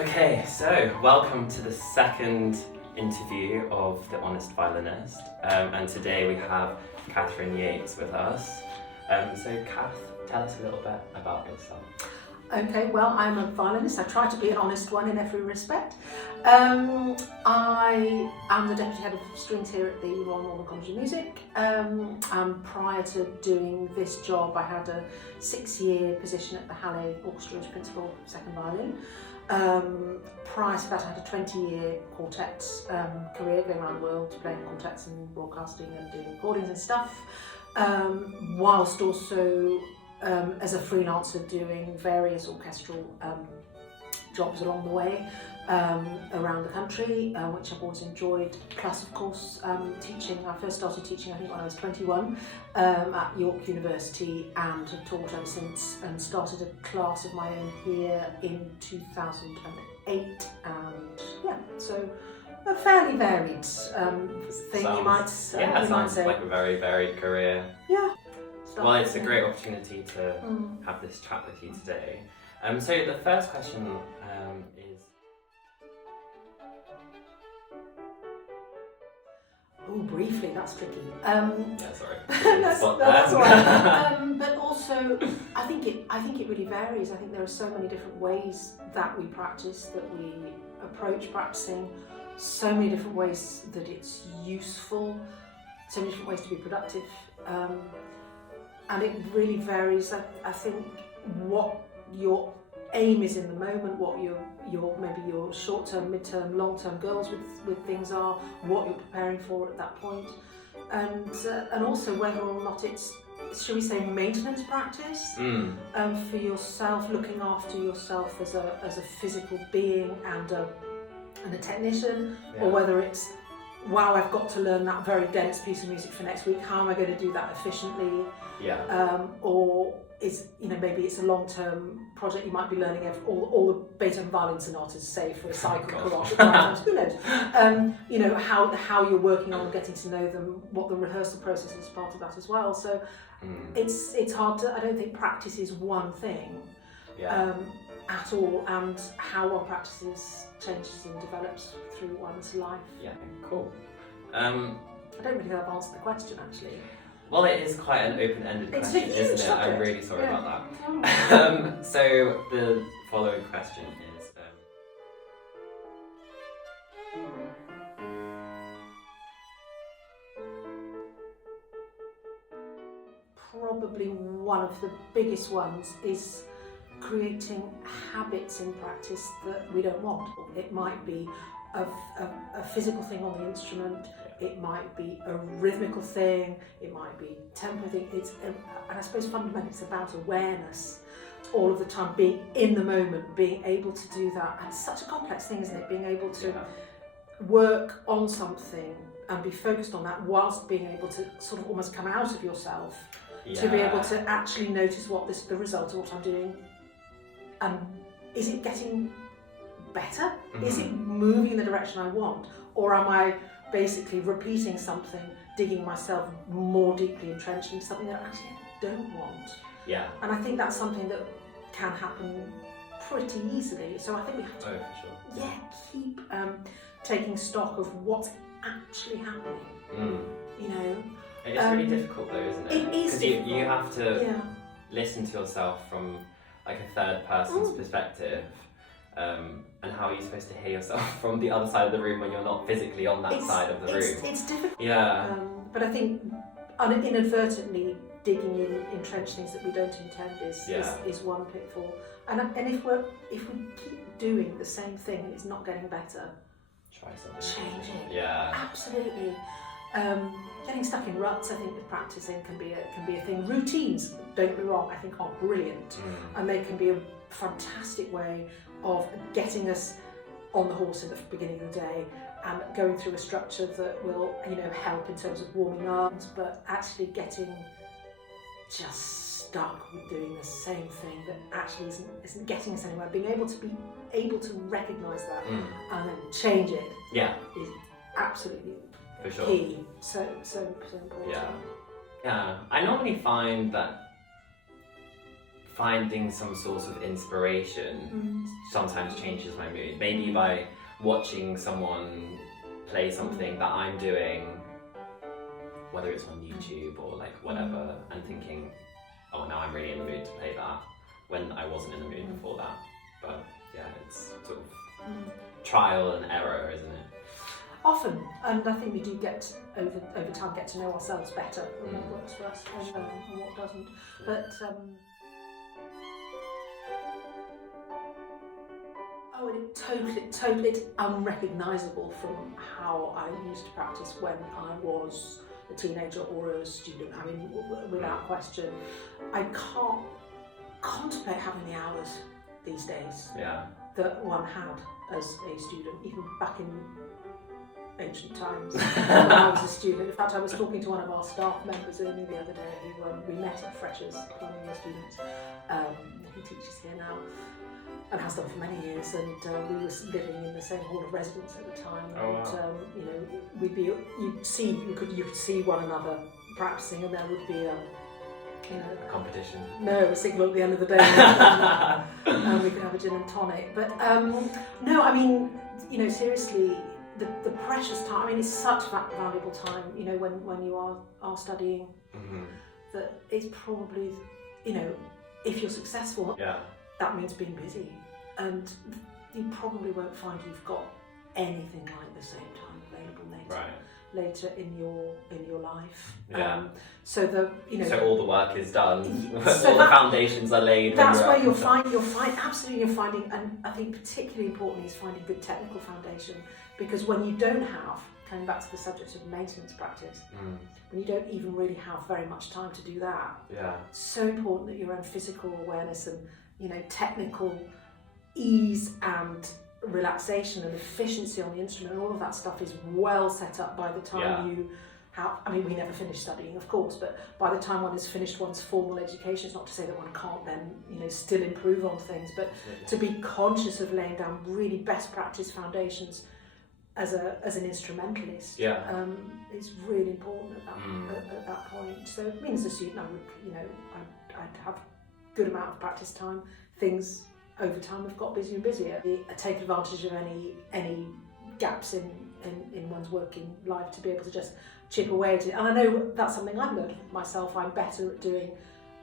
Okay, so welcome to the second interview of The Honest Violinist, and today we have Catherine Yates with us. So Kath, tell us a little bit about yourself. Okay, well, I'm a violinist. I try to be an honest one in every respect. I am the Deputy Head of Strings here at the Royal Northern College of Music. Prior to doing this job, I had a 6-year position at the Halle Orchestra as Principal Second Violin. Prior to that, I had a 20-year quartet career going around the world playing quartets and broadcasting and doing recordings and stuff, whilst also as a freelancer doing various orchestral jobs along the way around the country, which I've always enjoyed. Plus, of course, teaching. I first started teaching, I think, when I was 21 at York University, and have taught ever since, and started a class of my own here in 2008. And yeah, so a fairly varied thing, you might say. Sounds like a very varied career. Yeah. Well, it's a great opportunity to have this chat with you today. So the first question is... Oh, briefly, that's tricky. Yeah, sorry. that's all right. But also, I think it really varies. I think there are so many different ways that we practice, that we approach practicing, so many different ways that it's useful, so many different ways to be productive. And it really varies. I think what your aim is in the moment, what your maybe your short-term, mid-term, long-term goals with things are, what you're preparing for at that point, and also whether or not it's, shall we say, maintenance practice for yourself, looking after yourself as a physical being and a technician, or whether it's, wow, I've got to learn that very dense piece of music for next week. How am I going to do that efficiently? Or is, maybe it's a long-term project. You might be learning all the Beethoven violin sonatas, say, for a cycle carotid. Who knows? How you're working on getting to know them, what the rehearsal process is part of that as well. So it's hard to. I don't think practice is one thing at all, and how one practices changes and develops through one's life. Yeah, cool. I don't really think I've answered the question, actually. Well, it is quite an open-ended question, isn't it? Subject. I'm really sorry about that. So the following question is, probably one of the biggest ones is creating habits in practice that we don't want. It might be a physical thing on the instrument, it might be a rhythmical thing, it might be tempo thing. And I suppose fundamentally it's about awareness all of the time, being in the moment, being able to do that. And it's such a complex thing, isn't it? Being able to work on something and be focused on that whilst being able to sort of almost come out of yourself, to be able to actually notice what the result of what I'm doing. And is it getting better? Is it moving in the direction I want? Or am I basically repeating something, digging myself more deeply entrenched into something that I actually don't want? Yeah. And I think that's something that can happen pretty easily. So I think we have to keep taking stock of what's actually happening. It's really difficult though, isn't it? It is difficult. Because you have to listen to yourself from like a third person's perspective. And how are you supposed to hear yourself from the other side of the room when you're not physically on that side of the room? It's difficult. Yeah. But I think inadvertently digging in entrenched things that we don't intend is one pitfall. And if we keep doing the same thing and it's not getting better, try something. Change it. Yeah. Absolutely. Getting stuck in ruts, I think, with practicing can be a thing. Routines, don't get me wrong, I think are brilliant, and they can be a fantastic way of getting us on the horse in the beginning of the day and going through a structure that will, help in terms of warming up, but actually getting just stuck with doing the same thing that actually isn't getting us anywhere. Being able to recognise that and then change it is absolutely for sure key. So important. Yeah. I normally find that finding some sort of inspiration sometimes changes my mood. Maybe by watching someone play something that I'm doing, whether it's on YouTube or like whatever, and thinking, oh, now I'm really in the mood to play that, when I wasn't in the mood before that. But yeah, it's sort of trial and error, isn't it? Often, and I think we do get over time get to know ourselves better and what works for us and what doesn't. But and it's unrecognisable from how I used to practice when I was a teenager or a student. I mean, without question, I can't contemplate having the hours these days that one had as a student, even back in ancient times when I was a student. In fact, I was talking to one of our staff members only the other day who we met at Freshers, one of our students. He teaches here now and has done for many years, and we were living in the same hall of residence at the time. And you know, you could see one another practicing, and there would be a competition. No, a signal at the end of the day, and we could have a gin and tonic. But no, I mean, you know, seriously, the precious time. I mean, it's such valuable time. You know, when you are studying, that it's probably, you know, if you're successful, that means being busy, and you probably won't find you've got anything like the same time available later in your life. So all the work is done. So all the foundations are laid. That's where you're finding, and I think particularly important is finding good technical foundation, because when you don't have, coming back to the subject of maintenance practice, when you don't even really have very much time to do that, it's so important that your own physical awareness and, you know, technical ease and relaxation and efficiency on the instrument, all of that stuff is well set up by the time you have. I mean, we never finish studying, of course, but by the time one has finished one's formal education, it's not to say that one can't then, you know, still improve on things, but to be conscious of laying down really best practice foundations as an instrumentalist is really important at that point. So I mean, as a student, I would, you know, I'd have good amount of practice time. Things over time have got busier and busier. I take advantage of any gaps in one's working life to be able to just chip away at it. And I know that's something I've learned myself. I'm better at doing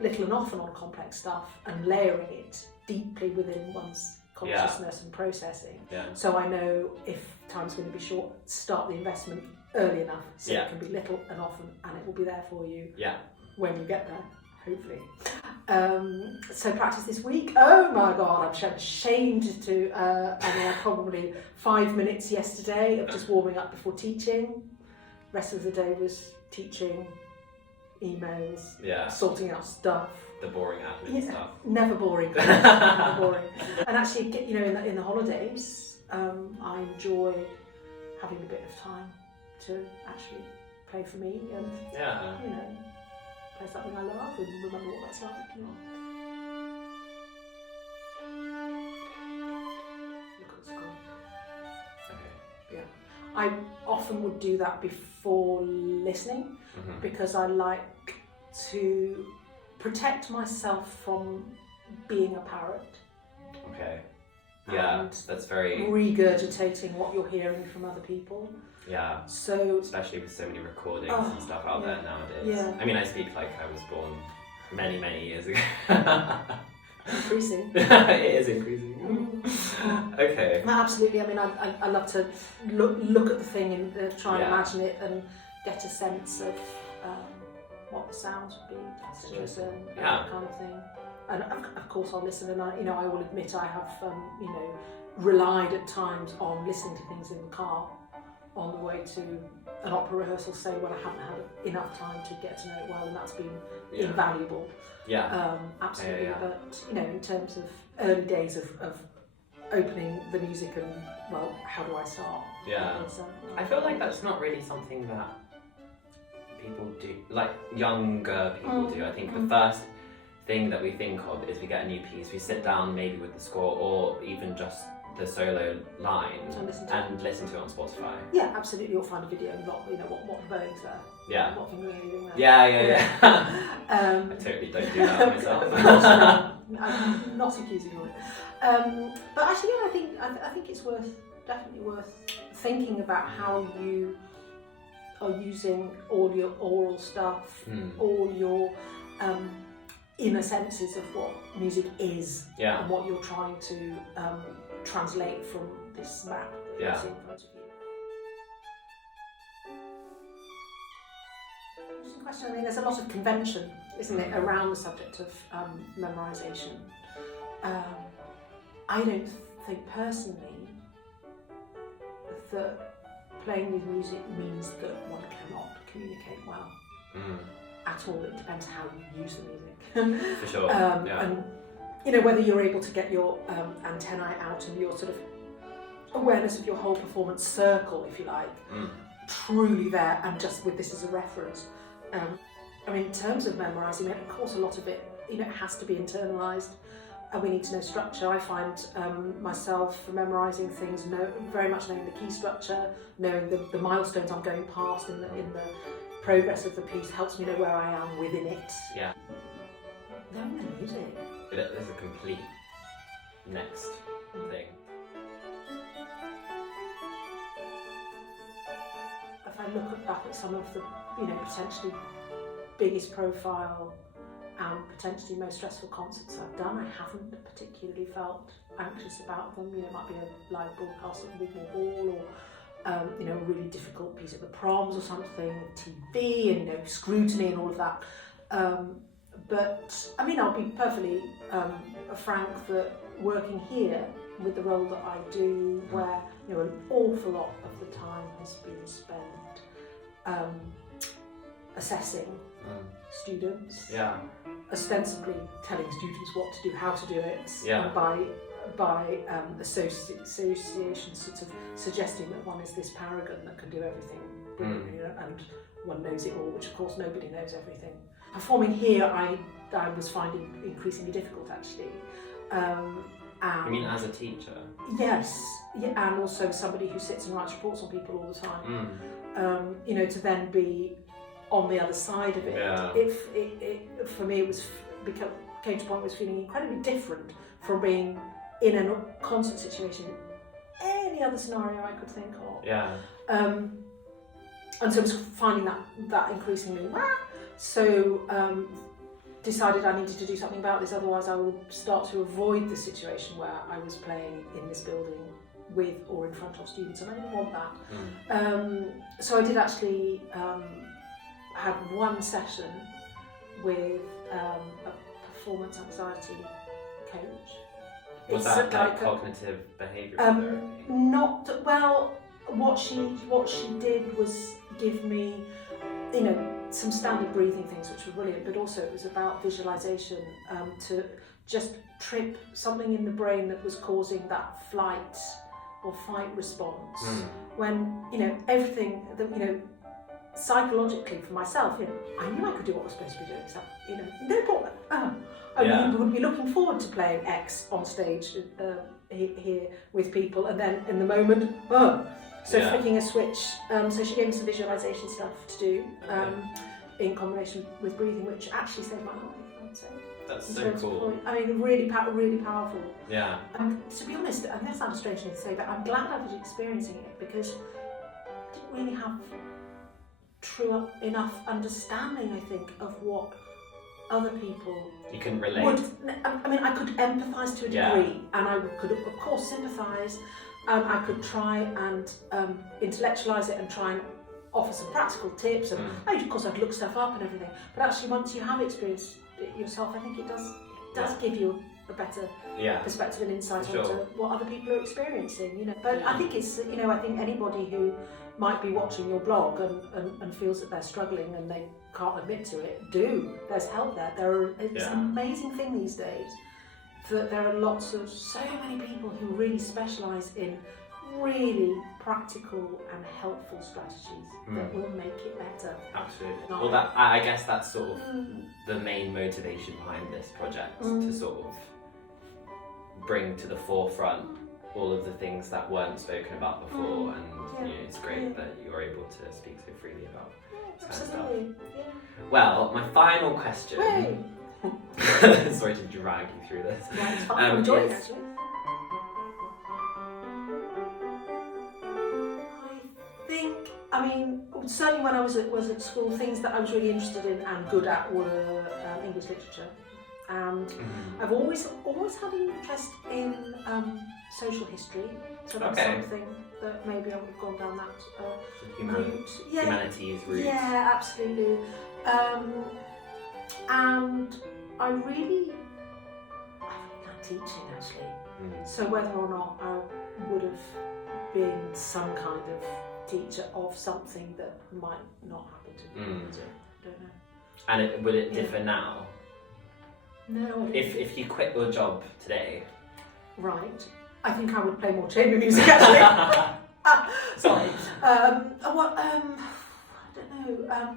little and often on complex stuff and layering it deeply within one's consciousness and processing. So I know if time's going to be short, start the investment early enough so it can be little and often, and it will be there for you when you get there, hopefully. So practice this week. Oh my God, I'm ashamed to. I mean, probably 5 minutes yesterday of just warming up before teaching. Rest of the day was teaching, emails, sorting out stuff. The boring admin stuff. Never boring. Never boring. And actually, you know, in the holidays, I enjoy having a bit of time to actually play for me and you know, play something I love and remember what that's like. You know. Look at the screen. Okay. Yeah, I often would do that before listening because I like to protect myself from being a parrot. Okay. Yeah, and that's very... regurgitating what you're hearing from other people. Yeah. So... especially with so many recordings and stuff out there nowadays. Yeah. I mean, I speak like I was born many, many years ago. Increasing. It is increasing. Okay. No, absolutely. I mean, I love to look at the thing and try and imagine it and get a sense of what the sounds would be, that kind of thing. And of course, I'll listen, and I will admit I have relied at times on listening to things in the car on the way to an opera rehearsal, say when I haven't had enough time to get to know it well, and that's been invaluable. Absolutely. But in terms of early days of opening the music and how do I start? I feel like that's not really something that people do, like younger people do. I think the first thing that we think of is we get a new piece, we sit down maybe with the score or even just the solo line and listen to it on Spotify. Yeah, absolutely. You'll find a video and what bowing's there. Yeah. What finger are you doing there? Yeah. I totally don't do that myself. I'm not accusing you of it. But actually, yeah, I think it's definitely worth thinking about how you are using all your oral stuff, all your inner senses of what music is, and what you're trying to translate from this map that you see in front of you. Interesting question. I mean, there's a lot of convention, isn't it, around the subject of memorisation. I don't think personally that playing with music means that one cannot communicate well. At all. It depends how you use the music. For sure. And you know, whether you're able to get your antennae out and your sort of awareness of your whole performance circle, if you like, truly there, and just with this as a reference. I mean, in terms of memorising, of course, a lot of it, you know, has to be internalised, and we need to know structure. I find myself, for memorising things, very much knowing the key structure, knowing the milestones I'm going past in the progress of the piece helps me know where I am within it. Yeah. Knowing the music. There's a complete next thing. If I look back at some of the, you know, potentially biggest profile and potentially most stressful concerts I've done, I haven't particularly felt anxious about them. You know, it might be a live broadcast at Wigmore Hall, or you know, a really difficult piece at the Proms or something, TV, and you know, scrutiny and all of that. But I mean, I'll be perfectly frank that working here with the role that I do, where you know, an awful lot of the time has been spent assessing students, ostensibly telling students what to do, how to do it, and by association, sort of suggesting that one is this paragon that can do everything, you know, and one knows it all, which of course nobody knows everything. Performing here, I was finding increasingly difficult, actually. You mean as a teacher? Yes, yeah, and also somebody who sits and writes reports on people all the time. You know, to then be on the other side of it. It for me, it came to a point where it was feeling incredibly different from being in a concert situation, any other scenario I could think of. And so I was finding that increasingly. So decided I needed to do something about this, otherwise I would start to avoid the situation where I was playing in this building with or in front of students, and I didn't want that. So I did actually have one session with a performance anxiety coach. Was that like cognitive behavioural therapy? Not well. What she did was give me, you know, some standard breathing things, which were brilliant, but also it was about visualization, to just trip something in the brain that was causing that flight or fight response. When, you know, everything that, you know, psychologically for myself, you know, I knew I could do what I was supposed to be doing, so, you know, no problem. I would be looking forward to playing X on stage here with people, and then in the moment, flicking a switch. So she gave me some visualization stuff to do in combination with breathing, which actually saved my life, I would say. That's so cool. I mean, really powerful. Yeah. To be honest, and that sounds a strange thing to say, but I'm glad I was experiencing it, because I didn't really have true enough understanding, I think, of what other people you can relate. I mean, I could empathise to a degree, and I could, of course, sympathise, and I could try and intellectualise it and try and offer some practical tips, and of course I'd look stuff up and everything. But actually, once you have experienced it yourself, I think it does give you a better perspective and insight onto what other people are experiencing. You know, but I think it's, you know, I think anybody who might be watching your blog and feels that they're struggling and they can't admit to it, there's help there. It's an amazing thing these days that there are so many people who really specialise in really practical and helpful strategies that will make it better. Absolutely. Well, I guess that's sort of the main motivation behind this project, to sort of bring to the forefront all of the things that weren't spoken about before, and you know, it's great that you're able to speak so freely about this kind of stuff. Well, my final question Sorry to drag you through this. Yeah, it's fun. I'm enjoying it, yes. actually. I mean, certainly when I was at school, things that I was really interested in and good at were English literature. And I've always had an interest in social history, so that's something that maybe I would have gone down that route. Yeah, humanities route. Yeah, absolutely. And I really like teaching, actually. So whether or not I would have been some kind of teacher of something that might not happen to me, I don't know. And would it differ now? No. If you quit your job today. Right. I think I would play more chamber music, actually. Sorry. I don't know.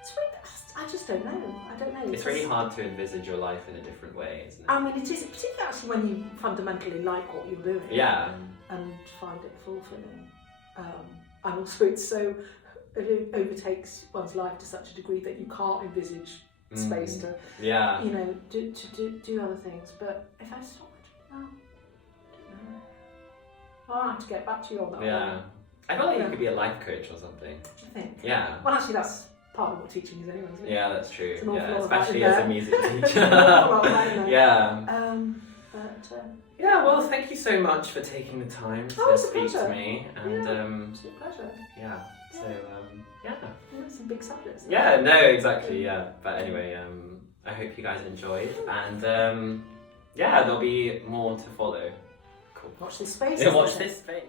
It's really, I just don't know. I don't know. It's really hard to envisage your life in a different way, isn't it? I mean, it is, particularly actually when you fundamentally like what you're doing. Yeah. And find it fulfilling. And also it overtakes one's life to such a degree that you can't envisage space to, do other things. But if I stopped, I don't know. I'll have to get back to you on that. Yeah. I feel like you could be a life coach or something. Do you think? Yeah. Well, actually, that's part of what teaching is anyway, isn't it? Yeah, that's true. Yeah, especially as a music teacher. Yeah. Yeah, well, thank you so much for taking the time to speak to me. And it's a pleasure. Yeah. So some big subjects. Yeah, no, exactly, yeah. But anyway, I hope you guys enjoyed, and there'll be more to follow. Cool. Watch this space. Yeah, watch this space.